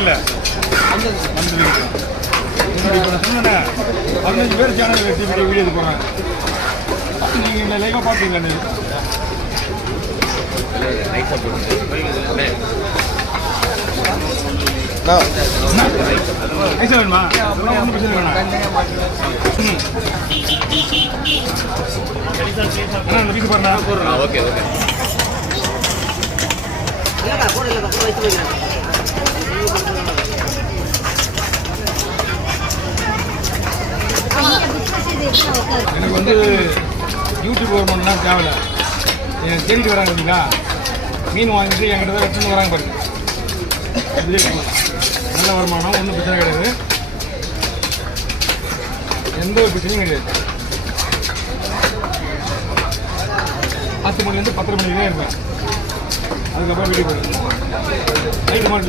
இல்லை இப்போ நான் சொன்னேன் 15 பேர் சேனல் வீடியோ இது போகிறாங்க. நீங்கள் இந்த லைவாக பார்த்துங்களா? ஐசா வேணுமா? ஒன்றும் பிரச்சனை வேணாம். அண்ணா இந்த பீஸ் பாருண்ணா. Okay okay. எனக்கு வந்து யூடியூப் வரணும்னா தேவையில்லை. எனக்கு தேடிட்டு வராங்க இல்லைங்களா, மீன் வாங்கிட்டு என்கிட்ட தான் எடுத்துன்னு வராங்க பாருங்க. இதுவே நல்ல வருமானம், ஒன்றும் பிரச்சனை கிடையாது, எந்த ஒரு பிரச்சனையும் கிடையாது. 10 மணிலேருந்து 10:30 மணிக்கு தான் இருப்பேன். அதுக்கப்புறம் வீட்டுக்கு போயிடுவேன். நைட்டு